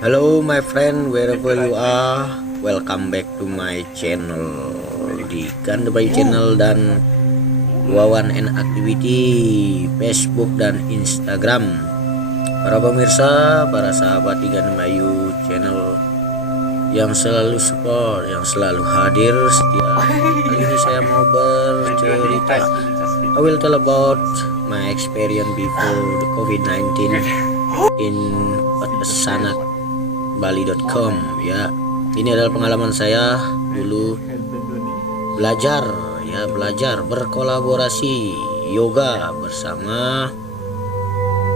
Hello my friend, wherever you are, welcome back to my channel di Gandebay Channel dan Wawan and Activity Facebook dan Instagram. Para pemirsa, para sahabat di Gandebay Channel yang selalu support, yang selalu hadir setia. Kali ini saya mau bercerita. I will tell about my experience before the COVID-19 in sanakbali.com ya. Ini adalah pengalaman saya dulu belajar berkolaborasi yoga bersama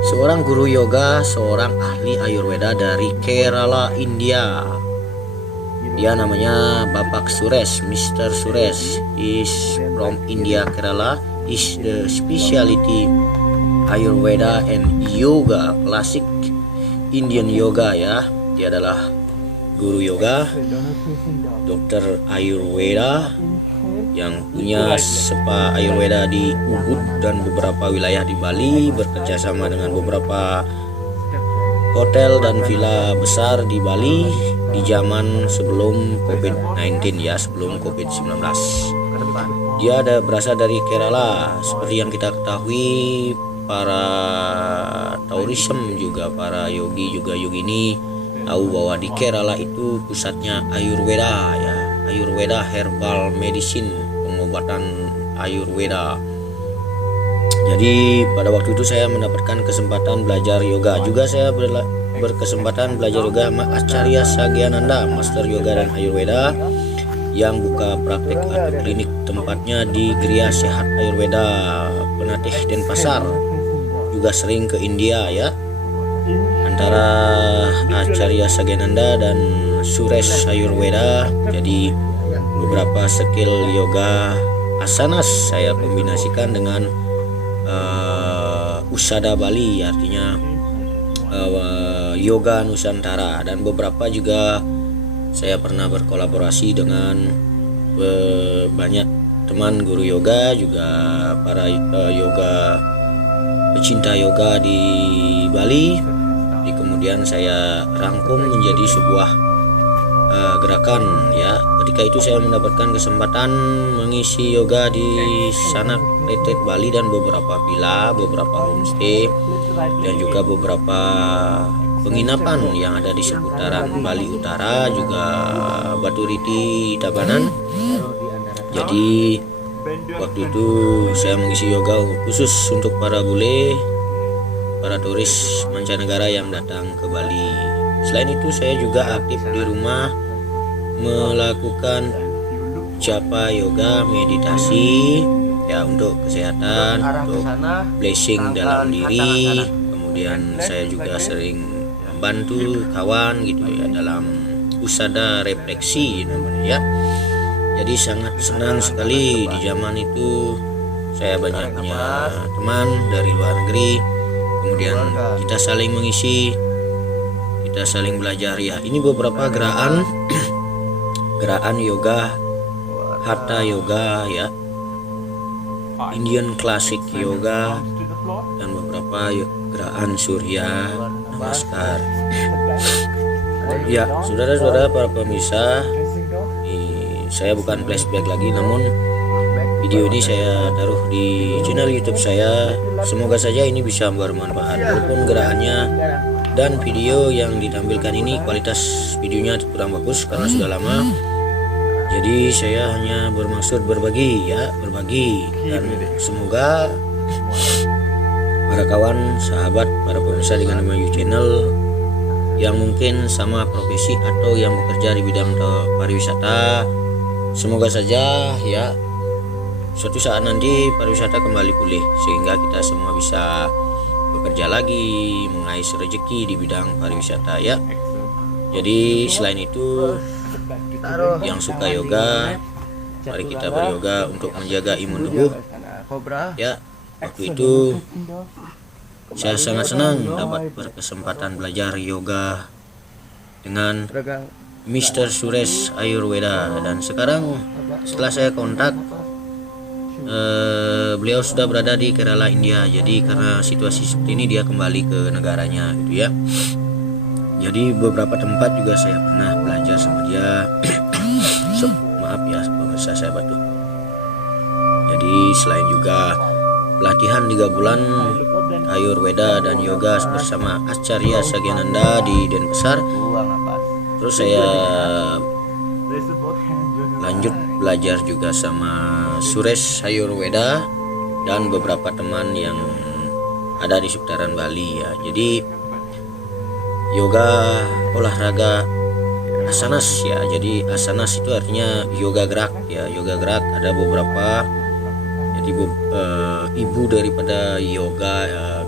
seorang guru yoga, seorang ahli Ayurveda dari Kerala, India. Dia namanya Bapak Suresh, Mr. Suresh is from India, Kerala. Is the specialty Ayurveda and yoga, classic Indian yoga ya. Dia adalah guru yoga, dokter Ayurveda yang punya spa Ayurveda di Ubud dan beberapa wilayah di Bali, bekerja sama dengan beberapa hotel dan villa besar di Bali di zaman sebelum COVID-19 ya, sebelum COVID-19. Dia berasal dari Kerala. Seperti yang kita ketahui, para tourism juga, para yogi juga yogini tahu bahwa di Kerala itu pusatnya Ayurveda ya, Ayurveda herbal medicine, pengobatan Ayurveda. Jadi pada waktu itu saya mendapatkan kesempatan belajar yoga. Juga saya berkesempatan belajar yoga sama Acharya Sagyananda, Master Yoga dan Ayurveda, yang buka praktek atau klinik tempatnya di Gria Sehat Ayurveda Penatih Denpasar. Juga sering ke India ya. Antara Acharya Sagyananda dan Suresh Ayurveda, jadi beberapa skill yoga asanas saya kombinasikan dengan Usada Bali, artinya yoga Nusantara, dan beberapa juga saya pernah berkolaborasi dengan banyak teman guru yoga, juga para yoga pecinta yoga di Bali. Kemudian saya rangkum menjadi sebuah gerakan ya. Ketika itu saya mendapatkan kesempatan mengisi yoga di Sanak Retreat Bali dan beberapa villa, beberapa homestay, dan juga beberapa penginapan yang ada di seputaran Bali Utara, juga Batu Riti, Tabanan. Jadi waktu itu saya mengisi yoga khusus untuk para bule, para turis mancanegara yang datang ke Bali. Selain itu saya juga aktif di rumah melakukan japa yoga, meditasi ya, untuk kesehatan, untuk blessing dalam diri. Kemudian saya juga sering membantu kawan gitu ya dalam usada refleksi namanya ya. Jadi sangat senang sekali di zaman itu saya banyak punya teman dari luar negeri. Kemudian kita saling mengisi, kita saling belajar ya. Ini beberapa gerakan gerakan yoga, hatha yoga ya, Indian classic yoga, dan beberapa gerakan surya namaskar. Ya, saudara-saudara para pemirsa, saya bukan flashback lagi, namun video ini saya taruh di channel YouTube saya. Semoga saja ini bisa bermanfaat. Walaupun gerakannya dan video yang ditampilkan ini kualitas videonya kurang bagus karena sudah lama. Jadi saya hanya bermaksud berbagi ya, berbagi, dan semoga para kawan, sahabat, para pemirsa dengan nama YouTube channel yang mungkin sama profesi atau yang bekerja di bidang pariwisata, semoga saja ya suatu saat nanti pariwisata kembali pulih sehingga kita semua bisa bekerja lagi, mengais rezeki di bidang pariwisata ya. Jadi selain itu, yang suka yoga, mari kita beryoga untuk menjaga imun tubuh ya. Waktu itu saya sangat senang dapat berkesempatan belajar yoga dengan Mr. Suresh Ayurveda, dan sekarang setelah saya kontak beliau sudah berada di Kerala, India. Jadi karena situasi seperti ini dia kembali ke negaranya gitu ya. Jadi beberapa tempat juga saya pernah belajar sama dia. Maaf ya pemirsa, saya batuk. Jadi selain juga pelatihan 3 bulan Ayurveda dan yoga bersama Acharya Sagyananda di Denpasar, terus saya lanjut belajar juga sama Suresh Ayurveda dan beberapa teman yang ada di seputaran Bali ya. Jadi yoga olahraga asanas ya. Jadi asanas itu artinya yoga gerak ya. Yoga gerak ada beberapa. Jadi ibu daripada yoga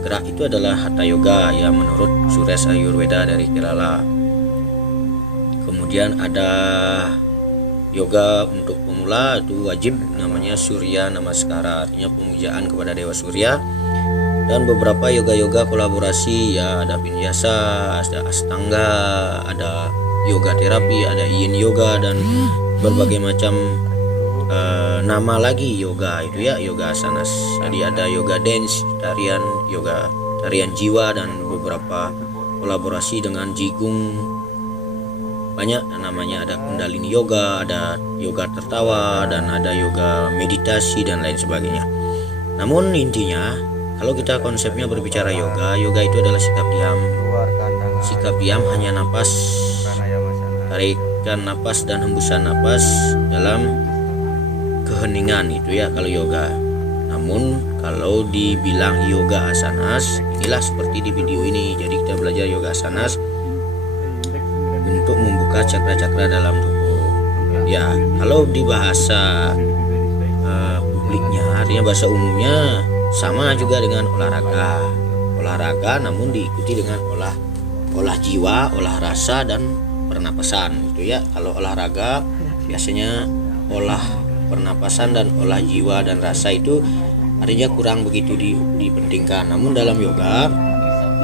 gerak itu adalah Hatha Yoga ya, menurut Suresh Ayurveda dari Kerala. Kemudian ada yoga untuk pemula itu wajib, namanya Surya Namaskara, artinya pemujaan kepada Dewa Surya. Dan beberapa yoga-yoga kolaborasi ya, ada Vinyasa, ada Astanga, ada yoga terapi, ada Yin yoga, dan berbagai macam nama lagi yoga itu ya, yoga asanas. Jadi ada yoga dance, tarian yoga, tarian jiwa, dan beberapa kolaborasi dengan Jigung. Banyak namanya, ada Kundalini yoga, ada yoga tertawa, dan ada yoga meditasi dan lain sebagainya. Namun intinya kalau kita konsepnya berbicara yoga, yoga itu adalah sikap diam. Sikap diam hanya napas, tarikan napas dan hembusan napas dalam keheningan itu ya kalau yoga. Namun kalau dibilang yoga asanas, inilah seperti di video ini. Jadi kita belajar yoga asanas untuk membuka cakra-cakra dalam tubuh. Ya, kalau di bahasa publiknya, artinya bahasa umumnya, sama juga dengan olahraga namun diikuti dengan olah jiwa, olah rasa, dan pernapasan gitu ya. Kalau olahraga biasanya olah pernapasan dan olah jiwa dan rasa itu artinya kurang begitu dipentingkan. Namun dalam yoga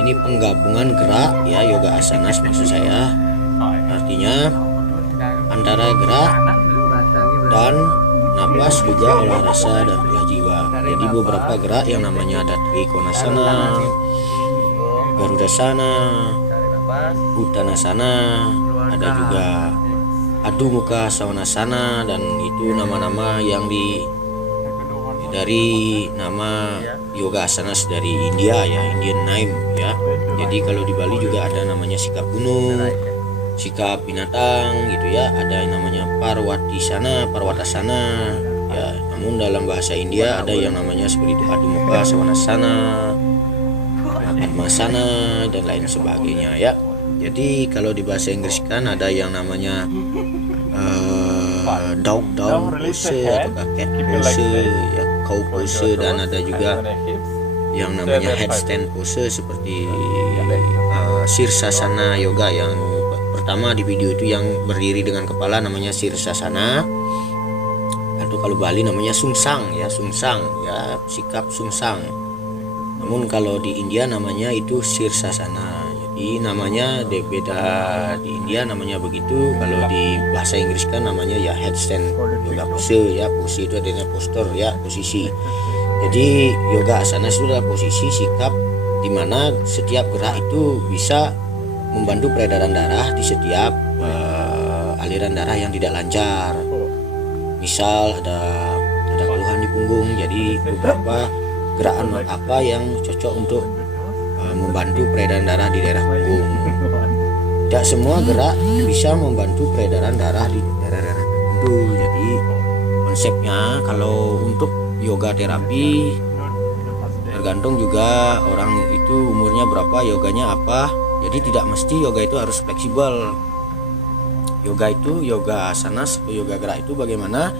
ini penggabungan gerak ya, yoga asanas maksud saya, artinya antara gerak dan napas juga olah rasa dan olah jiwa. Jadi beberapa gerak yang namanya ada Trikonasana, Garudasana, Uttanasana, ada juga Adumuka Savanasana, dan itu nama-nama yang dari nama yoga asanas dari India ya, Indian name ya. Jadi kalau di Bali juga ada namanya sikap gunung, sikap binatang gitu ya, ada yang namanya Parwatasana ya. Namun dalam bahasa India ada yang namanya seperti itu Adumuka Savanasana, Padmasana, dan lain sebagainya ya. Jadi kalau di bahasa Inggris kan ada yang namanya dog down pose atau cat pose ya, cow pose, dan ada juga yang namanya headstand pose seperti Sirsasana yoga. Yang pertama di video itu yang berdiri dengan kepala namanya Sirsasana, atau kalau Bali namanya sungsang ya, sikap sungsang. Namun kalau di India namanya itu Sirsasana. Jadi namanya beda, di India namanya begitu, kalau di bahasa Inggris kan namanya ya headstand yoga pose ya. Pose itu artinya postur ya, posisi. Jadi yoga asana itu adalah posisi sikap di mana setiap gerak itu bisa membantu peredaran darah di setiap aliran darah yang tidak lancar. Misal ada keluhan di punggung, jadi beberapa gerakan apa yang cocok untuk membantu peredaran darah di daerah punggung. Tidak semua gerak bisa membantu peredaran darah di daerah tertentu. Jadi konsepnya kalau untuk yoga terapi tergantung juga orang itu umurnya berapa, yoganya apa. Jadi tidak mesti yoga itu harus fleksibel. Yoga itu, yoga asanas atau yoga gerak itu bagaimana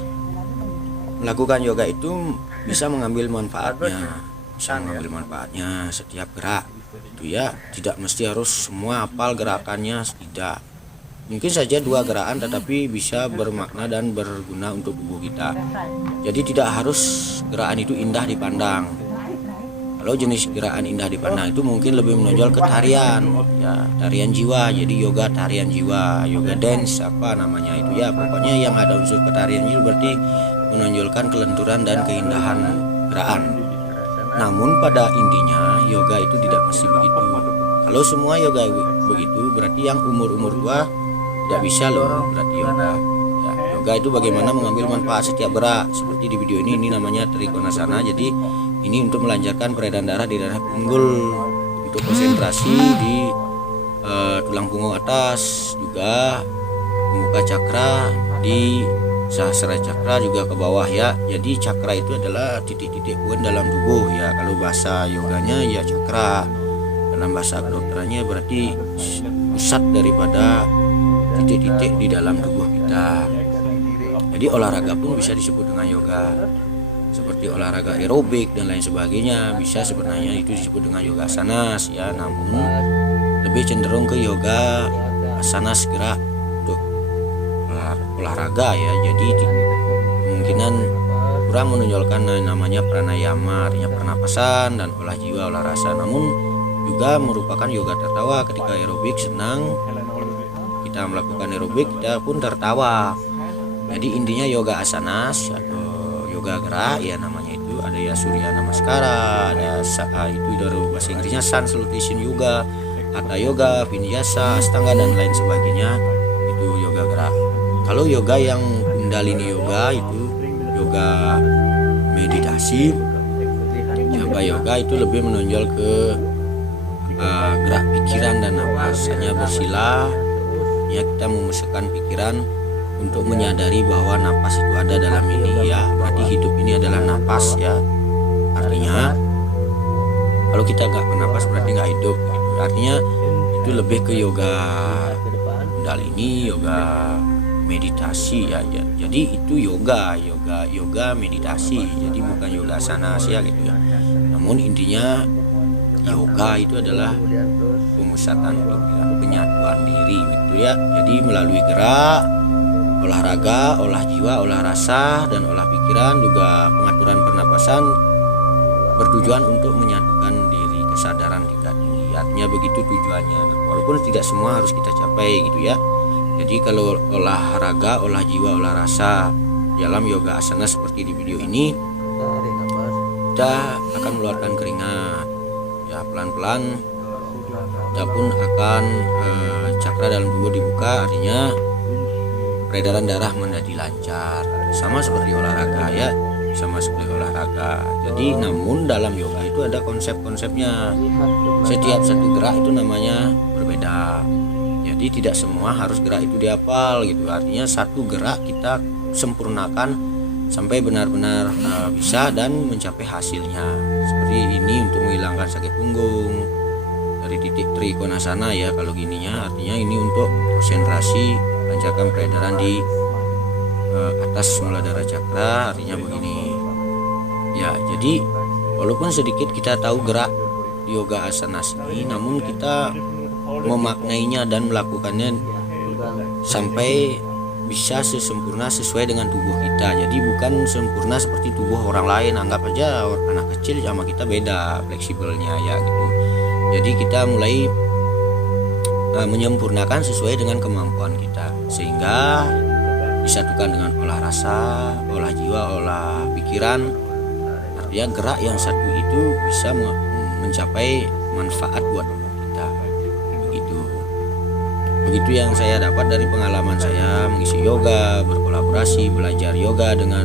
melakukan yoga itu bisa mengambil manfaatnya. Setiap gerak itu ya, tidak mesti harus semua hafal gerakannya, tidak. Mungkin saja 2 gerakan tetapi bisa bermakna dan berguna untuk tubuh kita. Jadi tidak harus gerakan itu indah dipandang. Kalau jenis gerakan indah dipandang itu mungkin lebih menonjol ke tarian ya, tarian jiwa. Jadi yoga tarian jiwa, yoga dance apa namanya itu ya, pokoknya yang ada unsur ketarian itu berarti menonjolkan kelenturan dan keindahan gerakan. Namun pada intinya yoga itu tidak mesti begitu. Kalau semua yoga begitu berarti yang umur tua tidak bisa loh berarti yoga. Ya, yoga itu bagaimana mengambil manfaat setiap gerak. Seperti di video ini namanya Trikonasana. Jadi ini untuk melancarkan peredaran darah di daerah pinggul, untuk konsentrasi di tulang punggung atas, juga membuka cakra di sahasrara cakra juga ke bawah ya. Jadi cakra itu adalah titik-titik poin dalam tubuh ya. Kalau bahasa yoganya ya cakra, dalam bahasa kedokterannya berarti pusat daripada titik-titik di dalam tubuh kita. Jadi olahraga pun bisa disebut dengan yoga, seperti olahraga aerobik dan lain sebagainya bisa sebenarnya itu disebut dengan yoga asanas ya. Namun lebih cenderung ke yoga asanas gerak untuk olahraga ya. Jadi kemungkinan kurang menonjolkan namanya pranayama, artinya pernapasan, dan olah jiwa, olah rasa. Namun juga merupakan yoga tertawa. Ketika aerobik senang, kita melakukan aerobik kita pun tertawa. Jadi intinya yoga asanas atau yoga gerak ya namanya itu. Ada ya Surya Namaskara, ada itu dari bahasa Inggrisnya Sun Salutation Yoga, Hatha Yoga, Vinyasa, Astanga dan lain sebagainya. Itu yoga gerak. Kalau yoga yang Kundalini Yoga itu yoga meditasi. Yoga itu lebih menonjol ke gerak pikiran dan nafas. Hanya bersila ya, kita memusatkan pikiran untuk menyadari bahwa nafas itu ada dalam ini ya. Berarti hidup ini adalah nafas ya. Artinya kalau kita nggak bernapas berarti nggak hidup gitu. Artinya itu lebih ke yoga Kundalini, yoga meditasi ya. Jadi itu yoga meditasi. Jadi bukan yoga asanas ya gitu ya. Namun intinya yoga itu adalah pemusatan penyatuan diri gitu ya. Jadi melalui gerak, olahraga, olah jiwa, olah rasa, dan olah pikiran, juga pengaturan pernapasan bertujuan untuk menyatukan diri, kesadaran tingkat tinggi. Artinya begitu tujuannya. Nah, walaupun tidak semua harus kita capai gitu ya. Jadi kalau olahraga, olah jiwa, olah rasa dalam yoga asana seperti di video ini, kita akan mengeluarkan keringat ya, pelan-pelan kita pun akan cakra dalam tubuh dibuka, artinya peredaran darah menjadi lancar, sama seperti olahraga ya, sama seperti olahraga. Jadi namun dalam yoga itu ada konsep-konsepnya. Setiap satu gerak itu namanya berbeda. Jadi tidak semua harus gerak itu dihafal gitu. Artinya satu gerak kita sempurnakan sampai benar-benar bisa dan mencapai hasilnya. Seperti ini untuk menghilangkan sakit punggung dari titik Trikonasana ya. Kalau gininya artinya ini untuk konsentrasi, lancarkan peredaran di atas muladhara cakra, artinya begini ya. Jadi walaupun sedikit kita tahu gerak di yoga asana ini, namun kita memaknainya dan melakukannya sampai bisa sesempurna sesuai dengan tubuh kita. Jadi bukan sempurna seperti tubuh orang lain. Anggap aja anak kecil sama kita beda fleksibelnya ya gitu. Jadi kita mulai menyempurnakan sesuai dengan kemampuan kita, sehingga disatukan dengan olah rasa, olah jiwa, olah pikiran. Artinya gerak yang satu itu bisa mencapai manfaat buat kita. Begitu yang saya dapat dari pengalaman saya mengisi yoga, berkolaborasi, belajar yoga dengan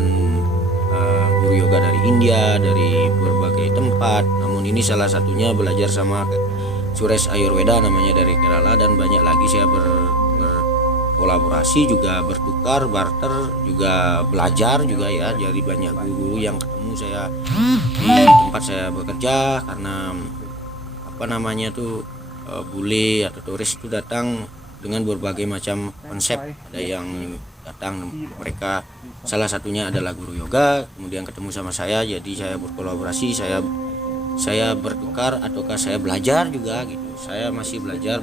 guru yoga dari India, dari berbagai tempat. Namun ini salah satunya belajar sama Suresh Ayurveda namanya dari Kerala, dan banyak lagi saya berkolaborasi juga, bertukar, barter, juga belajar juga ya. Jadi banyak guru yang ketemu saya di tempat saya bekerja, karena bule atau turis itu datang dengan berbagai macam konsep. Ada yang datang mereka salah satunya adalah guru yoga, kemudian ketemu sama saya, jadi saya berkolaborasi, saya bertukar ataukah saya belajar juga gitu. Saya masih belajar.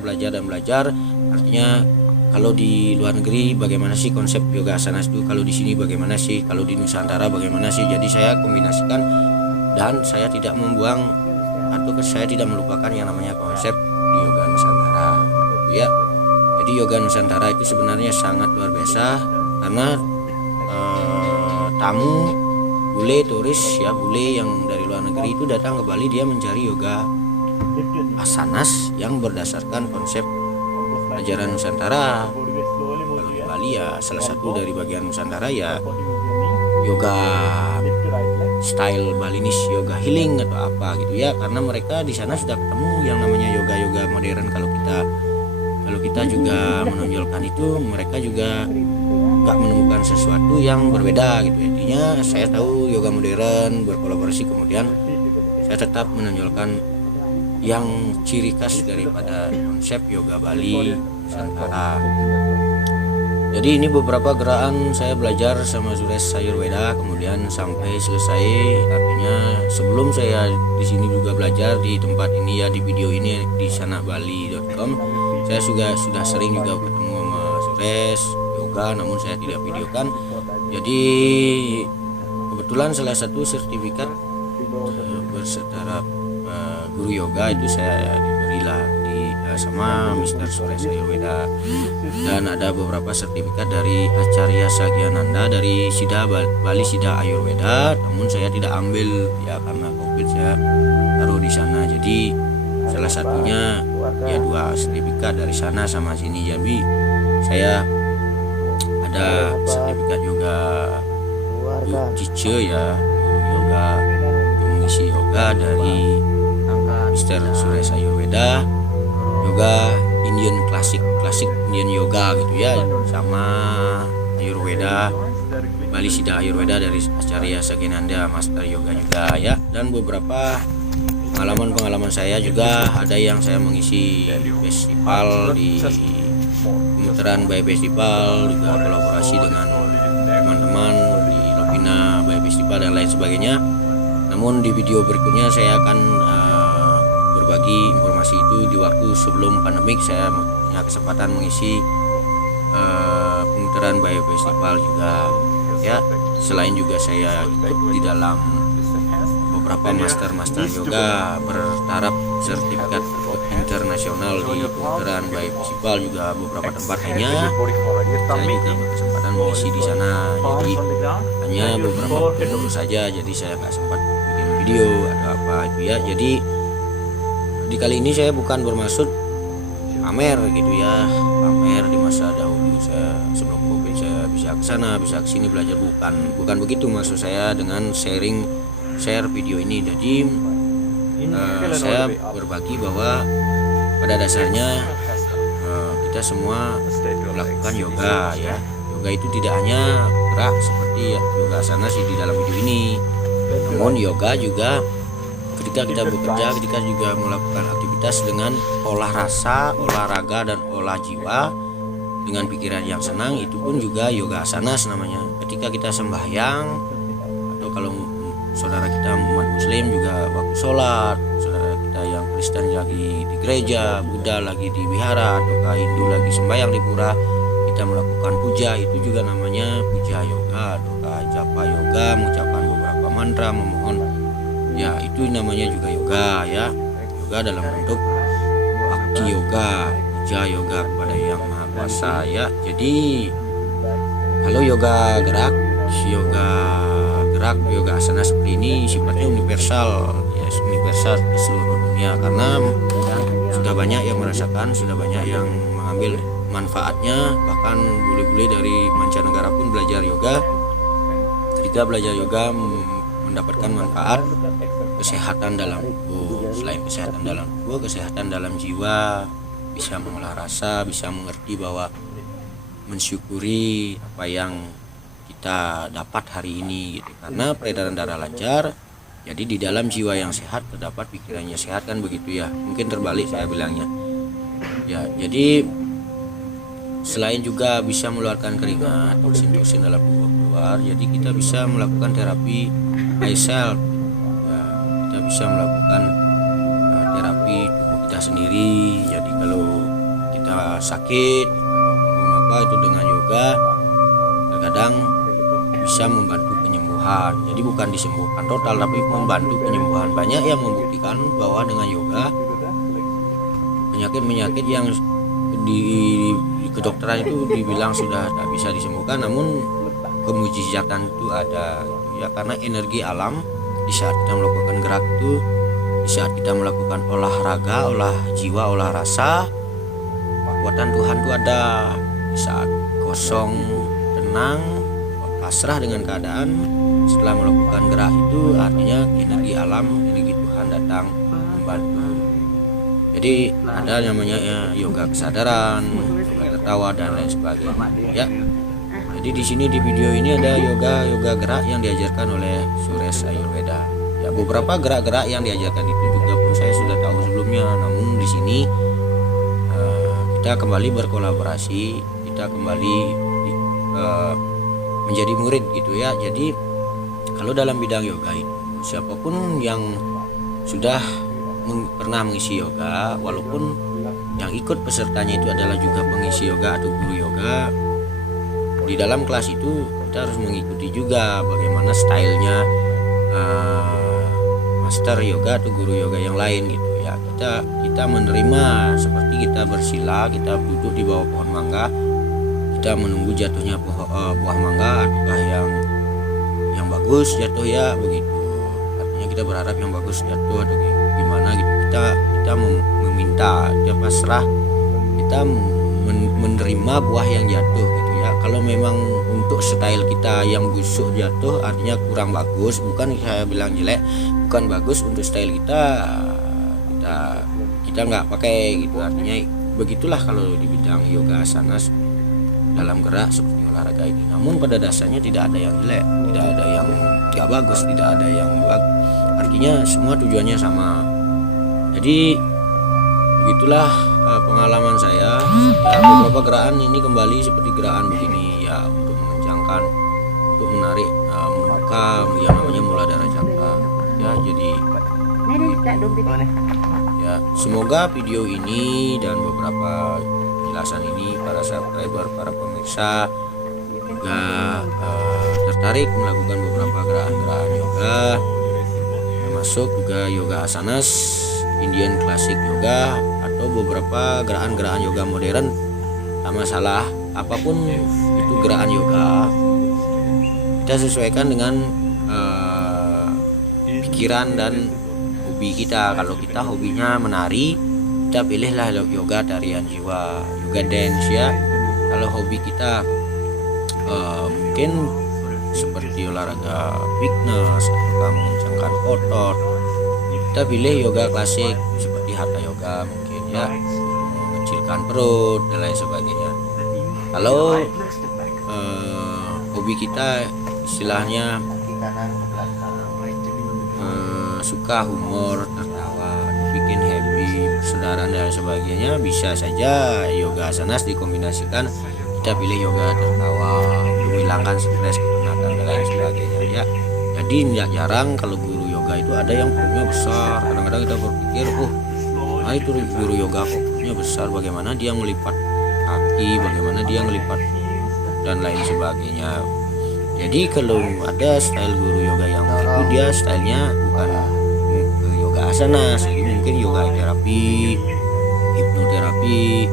Artinya kalau di luar negeri bagaimana sih konsep yoga asana itu, kalau di sini bagaimana sih, kalau di Nusantara bagaimana sih. Jadi saya kombinasikan dan saya tidak membuang atau saya tidak melupakan yang namanya konsep di yoga Nusantara ya. Jadi yoga Nusantara itu sebenarnya sangat luar biasa, karena tamu bule turis ya, bule yang dari luar negeri itu datang ke Bali, dia mencari yoga asanas yang berdasarkan konsep ajaran Nusantara. Kalau di Bali ya salah satu dari bagian Nusantara ya yoga style Balinis, yoga healing atau apa gitu ya, karena mereka di sana sudah ketemu yang namanya yoga modern. Kalau kita juga menonjolkan itu, mereka juga nggak menemukan sesuatu yang berbeda gitu. Intinya saya tahu yoga modern berkolaborasi, kemudian saya tetap menonjolkan yang ciri khas daripada konsep yoga Bali Nusantara. Jadi ini beberapa gerakan saya belajar sama Suresh Ayurveda, kemudian sampai selesai. Artinya sebelum saya di sini juga belajar di tempat ini ya, di video ini di sanabali.com, saya sudah sering juga ketemu sama Suresh yoga, namun saya tidak videokan. Jadi kebetulan salah satu sertifikat bersetaraf guru yoga itu saya diberilah sama Mr. Suresh Ayurveda, dan ada beberapa sertifikat dari Acarya Sagyananda dari Siddha Bali Siddha Ayurveda, namun saya tidak ambil ya karena COVID, saya taruh di sana. Jadi salah satunya ya 2 sertifikat dari sana sama sini. Jadi saya ada sertifikat yoga teacher ya, yoga mengisi yoga dari Mr. Suresh Ayurveda, yoga Indian klasik Indian yoga gitu ya, sama Ayurveda Bali Siddha Ayurveda dari Acarya Sagyananda Master Yoga juga ya. Dan beberapa pengalaman saya juga, ada yang saya mengisi festival di Pemutaran Bay Festival, juga kolaborasi dengan teman-teman di Lovina Bay Festival dan lain sebagainya. Namun di video berikutnya saya akan berbagi informasi itu di waktu sebelum pandemik. Saya punya kesempatan mengisi Pemutaran Bay Festival juga ya. Selain juga saya ikut di dalam beberapa master yoga bertaraf sertifikat internasional di Pemutaran Bay Festival, juga beberapa tempat lainnya saya juga berkesempatan mengisi di sana. Jadi hanya beberapa waktu saja, jadi saya nggak sempat bikin video atau apa itu ya. Jadi di kali ini saya bukan bermaksud pamer gitu ya, pamer di masa dahulu saya sebelum COVID saya bisa ke sana bisa ke sini belajar, bukan begitu maksud saya dengan share video ini. Jadi saya berbagi bahwa pada dasarnya kita semua melakukan yoga ya. Yoga itu tidak hanya gerak seperti yoga asana sih di dalam video ini, namun yoga juga ketika kita bekerja, ketika juga melakukan aktivitas dengan olah rasa, olahraga dan olah jiwa dengan pikiran yang senang, itu pun juga yoga asanas namanya. Ketika kita sembahyang, atau kalau saudara kita umat muslim juga waktu sholat, saudara kita yang Kristen lagi di gereja, Buddha lagi di wihara, atau Hindu lagi sembahyang di pura, kita melakukan puja, itu juga namanya puja yoga, atau japa yoga, mengucapkan beberapa mantra, memohon ya, itu namanya juga yoga ya. Yoga dalam bentuk bhakti yoga, puja yoga kepada yang maha kuasa ya. Jadi kalau yoga gerak, yoga asana seperti ini sifatnya universal ya, universal di seluruh dunia, karena sudah banyak yang merasakan, sudah banyak yang mengambil manfaatnya. Bahkan bule-bule dari mancanegara pun belajar yoga. Ketika belajar yoga mendapatkan manfaat kesehatan dalam tubuh, selain kesehatan dalam tubuh, kesehatan dalam jiwa, bisa mengolah rasa, bisa mengerti bahwa mensyukuri apa yang kita dapat hari ini gitu. Karena peredaran darah lancar, jadi di dalam jiwa yang sehat terdapat pikirannya sehat, kan begitu ya. Mungkin terbalik saya bilangnya ya. Jadi selain juga bisa mengeluarkan keringat, toksin dalam tubuh keluar, jadi kita bisa melakukan terapi eye self ya, kita bisa melakukan terapi tubuh kita sendiri. Jadi kalau kita sakit apa itu dengan yoga terkadang bisa membantu penyembuhan. Jadi bukan disembuhkan total, tapi membantu penyembuhan. Banyak yang membuktikan bahwa dengan yoga penyakit yang di kedokteran itu dibilang sudah tak bisa disembuhkan, namun kemujizatan itu ada ya, karena energi alam di saat kita melakukan gerak itu Di saat kita melakukan olahraga, olah jiwa, olah rasa, kekuatan Tuhan itu ada. Di saat kosong, tenang, pasrah dengan keadaan, setelah melakukan gerak itu artinya energi alam, energi Tuhan datang membantu. Jadi ada namanya yoga kesadaran, yoga tertawa dan lain sebagainya ya. Jadi di sini di video ini ada yoga gerak yang diajarkan oleh Suresh Ayurveda. Ya, beberapa gerak-gerak yang diajarkan itu juga pun saya sudah tahu sebelumnya. Namun di sini kita kembali berkolaborasi, kita kembali menjadi murid gitu ya. Jadi kalau dalam bidang yoga itu siapapun yang sudah pernah mengisi yoga, walaupun yang ikut pesertanya itu adalah juga pengisi yoga atau guru yoga, di dalam kelas itu kita harus mengikuti juga bagaimana stylenya master yoga atau guru yoga yang lain gitu ya. Kita menerima seperti kita bersila, kita duduk di bawah pohon mangga, kita menunggu jatuhnya buah mangga ataukah yang bagus jatuh ya, begitu. Artinya kita berharap yang bagus jatuh atau gimana gitu. Kita meminta, kita pasrah, kita menerima buah yang jatuh gitu ya. Kalau memang untuk style kita yang busuk jatuh artinya kurang bagus, bukan saya bilang jelek, bukan bagus untuk style kita nggak pakai gitu. Artinya begitulah kalau di bidang yoga asanas dalam gerak seperti olahraga ini. Namun pada dasarnya tidak ada yang jelek, tidak ada yang nggak bagus, tidak ada yang bagus. Artinya semua tujuannya sama. Jadi begitulah pengalaman saya ya. Beberapa gerakan ini kembali seperti gerakan begini ya, untuk mengencangkan, untuk menarik membuka yang namanya muladhara cakra ya. Jadi ya, semoga video ini dan beberapa penjelasan ini para subscriber, para pemirsa juga tertarik melakukan beberapa gerakan-gerakan yoga, termasuk juga yoga asanas, Indian Classic Yoga, atau beberapa gerakan-gerakan yoga modern. Tak masalah apapun itu gerakan yoga, kita sesuaikan dengan pikiran dan hobi kita. Kalau kita hobinya menari, kita pilihlah yoga tarian jiwa, yoga dance ya. Kalau hobi kita mungkin seperti olahraga fitness atau mengencangkan otot, kita pilih yoga klasik seperti hatha yoga mungkin ya, mengecilkan perut dan lain sebagainya. Kalau hobi kita istilahnya suka humor, tertawa, bikin happy, persaudaraan dan sebagainya, bisa saja yoga asanas dikombinasikan. Kita pilih yoga tertawa untuk menghilangkan stres, kepenatan dan lain sebagainya ya. Jadi tidak jarang kalau guru yoga itu ada yang perutnya besar. Kadang-kadang kita berpikir, itu guru yoga perutnya besar, bagaimana dia melipat kaki, bagaimana dia melipat dan lain sebagainya. Jadi kalau ada style guru yoga yang itu, dia stylenya bukan yoga asanas, jadi mungkin yoga terapi, hipnoterapi,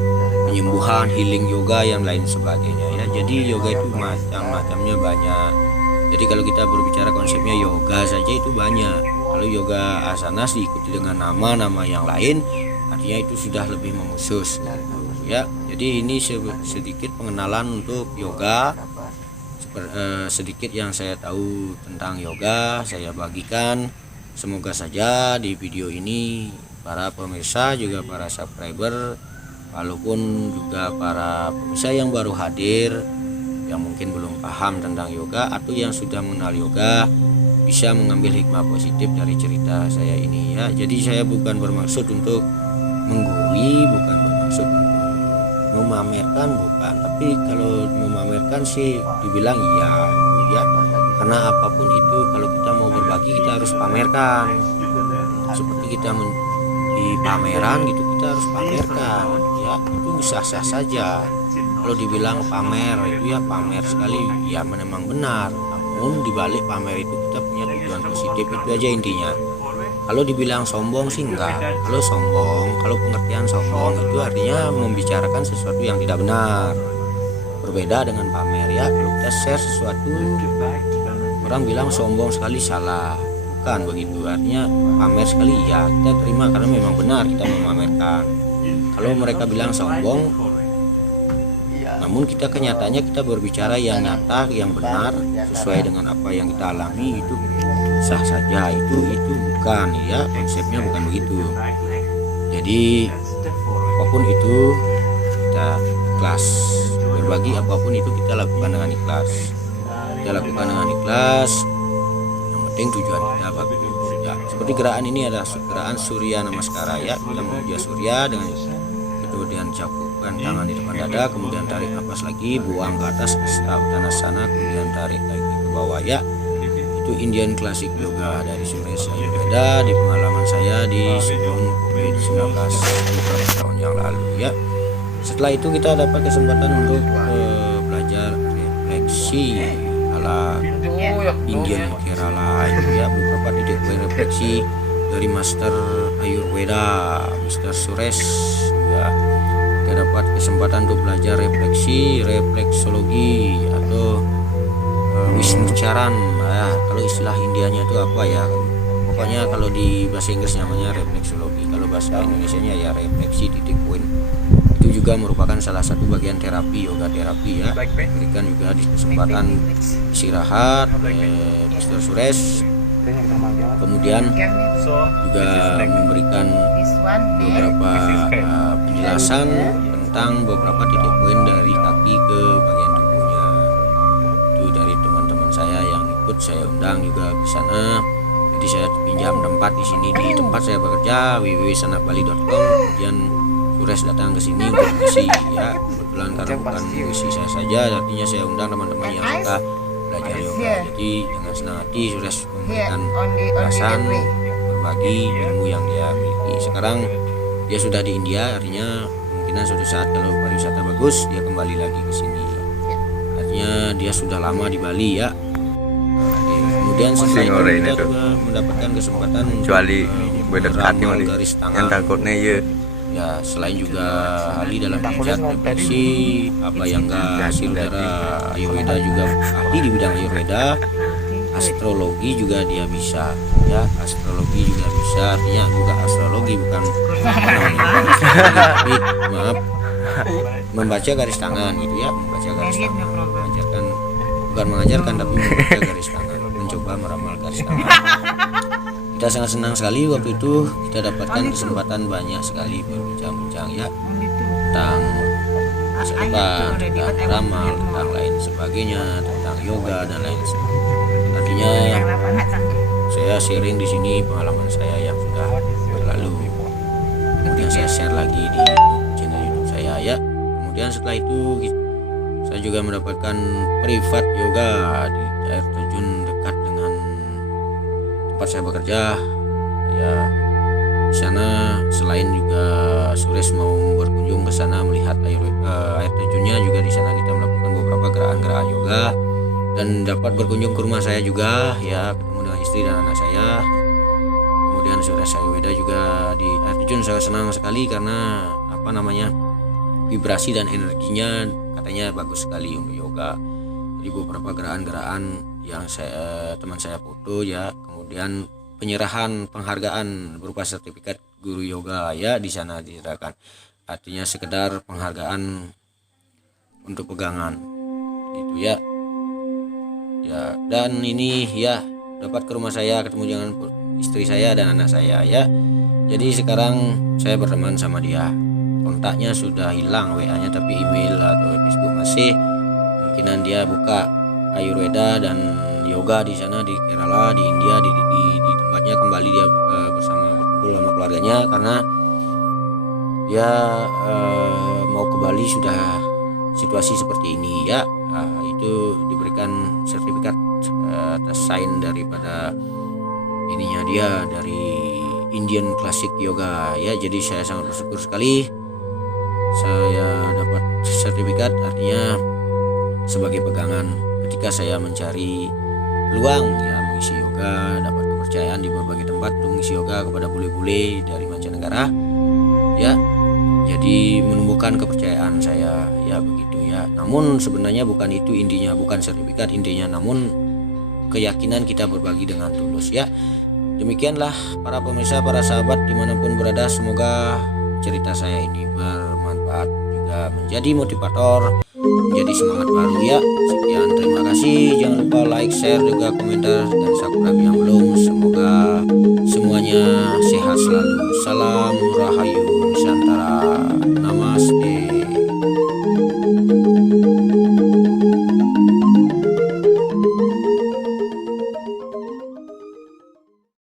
penyembuhan, healing yoga yang lain sebagainya ya. Jadi yoga itu macam-macamnya banyak. Jadi kalau kita berbicara konsepnya yoga saja itu banyak. Kalau yoga asanas diikuti dengan nama-nama yang lain, artinya itu sudah lebih mengkhusus ya. Jadi ini sedikit pengenalan untuk yoga, sedikit yang saya tahu tentang yoga saya bagikan. Semoga saja di video ini para pemirsa juga para subscriber, walaupun juga para pemirsa yang baru hadir yang mungkin belum paham tentang yoga atau yang sudah mengenal yoga, bisa mengambil hikmah positif dari cerita saya ini ya. Jadi saya bukan bermaksud untuk menggurui, bukan bermaksud untuk memamerkan, bukan. Tapi kalau memamerkan sih dibilang iya ya, karena apapun itu kalau kita mau berbagi kita harus pamerkan. Seperti kita di pameran gitu, kita harus pamerkan ya, itu sah-sah saja. Kalau dibilang pamer itu ya pamer sekali ya, memang benar. Namun dibalik pamer itu kita punya tujuan positif, itu aja intinya. Kalau dibilang sombong sih enggak. Kalau sombong, kalau pengertian sombong itu artinya membicarakan sesuatu yang tidak benar. Berbeda dengan pamer ya. Kalau kita share sesuatu, orang bilang sombong sekali, salah. bukan begitu, artinya pamer sekali ya kita terima karena memang benar kita memamerkan. Kalau mereka bilang sombong, namun kita kenyataannya kita berbicara yang nyata, yang benar sesuai dengan apa yang kita alami, itu sah saja. Itu bukan ya, konsepnya bukan begitu. Jadi apapun itu kita ikhlas, berbagi apapun itu kita lakukan dengan ikhlas. Kita lakukan dengan ikhlas, yang penting tujuan kita bagus ya. Seperti gerakan ini adalah gerakan Surya Namaskara ya, kita memuja Surya dengan kemudian cakupan tangan di depan dada, kemudian tarik nafas lagi, buang ke atas Uttanasana, kemudian tarik lagi ke bawah ya. Itu Indian Classic Yoga dari Suresh Ayurveda di pengalaman saya di sebelum COVID-19 beberapa tahun yang lalu ya. Setelah itu kita dapat kesempatan untuk belajar refleksi ala Indian Kerala itu ya, beberapa titik refleksi dari Master Ayurveda Mr. Suresh juga. Kita dapat kesempatan untuk belajar refleksologi atau Wisnu Charan ya. Kalau istilah Indianya itu apa ya, pokoknya kalau di bahasa Inggris namanya refleksologi, kalau bahasa Indonesianya ya refleksi titik poin. Itu juga merupakan salah satu bagian terapi, yoga terapi ya. Berikan juga di kesempatan istirahat Mr. Suresh, kemudian juga memberikan beberapa penjelasan tentang beberapa titik poin dari kaki ke bagian tubuhnya. Itu dari teman-teman saya yang ikut saya undang juga ke sana. Jadi saya pinjam tempat di sini di tempat saya bekerja www.sanabali.com. Kemudian Suresh datang ke sini untuk misi ya. Kebetulan karena bukan misi saya saja, artinya saya undang teman-teman yang suka belajar yoga. Jadi dengan senang hati Suresh memberikan alasan berbagi ilmu yang dia miliki. Sekarang dia sudah di India, artinya kemungkinan suatu saat kalau pariwisata bagus dia kembali lagi ke sini. Artinya dia sudah lama di Bali ya. Kemudian setelah itu kita juga mendapatkan kesempatan meramal garis tangan. Ya, selain juga ahli dalam pijat, refleksi, apa yang enggak hasil dari Ayurveda, juga ahli di bidang Ayurveda. Astrologi juga dia bisa ya, astrologi juga bisa, artinya juga astrologi bukan tapi maaf, membaca garis tangan gitu ya, membaca garis tangan, mengajarkan tapi membaca garis tangan, mencoba meramal garis tangan. Kita sangat senang sekali waktu itu kita dapatkan kesempatan banyak sekali berbincang-bincang ya tentang masa depan, tentang ramal, tentang lain sebagainya, tentang yoga dan lain sebagainya. Artinya saya sharing di sini pengalaman saya yang sudah berlalu, kemudian saya share lagi di channel YouTube saya ya. Kemudian setelah itu saya juga mendapatkan privat yoga di air terjun dekat dengan tempat saya bekerja ya. Di sana selain juga Suresh mau berkunjung ke sana melihat air terjunnya, juga di sana kita melakukan beberapa gerakan-gerakan yoga dan dapat berkunjung ke rumah saya juga ya, ketemu dengan istri dan anak saya. Kemudian Suresh Ayurveda juga di air terjun sangat senang sekali karena vibrasi dan energinya katanya bagus sekali untuk yoga. Jadi beberapa gerakan-gerakan yang teman saya foto ya, kemudian penyerahan penghargaan berupa sertifikat guru yoga ya di sana diserahkan. Artinya sekedar penghargaan untuk pegangan gitu ya. Ya, dan ini ya dapat ke rumah saya ketemu dengan istri saya dan anak saya ya. Jadi sekarang saya berteman sama dia. Kontaknya sudah hilang, WA-nya, tapi email atau Facebook masih. Kemungkinan dia buka Ayurveda dan yoga di sana di Kerala, di India, di tempatnya kembali dia berkumpul sama keluarganya karena dia mau ke Bali sudah situasi seperti ini ya. Itu diberikan sertifikat atas sign daripada ininya dia dari Indian Classic Yoga ya. Jadi saya sangat bersyukur sekali saya dapat sertifikat, artinya sebagai pegangan ketika saya mencari peluang ya mengisi yoga, dapat kepercayaan di berbagai tempat untuk mengisi yoga kepada bule-bule dari mancanegara ya. Jadi menumbuhkan kepercayaan saya ya begitu ya. Namun sebenarnya bukan itu intinya, bukan sertifikat intinya, namun keyakinan kita berbagi dengan tulus ya. Demikianlah para pemirsa, para sahabat dimanapun berada, semoga cerita saya ini bermanfaat, juga menjadi motivator, menjadi semangat baru ya. Sekian, terima kasih, jangan lupa like, share, juga komentar dan subscribe yang belum. Semoga semuanya sehat selalu. Salam Rahayu Nusantara. Namaste.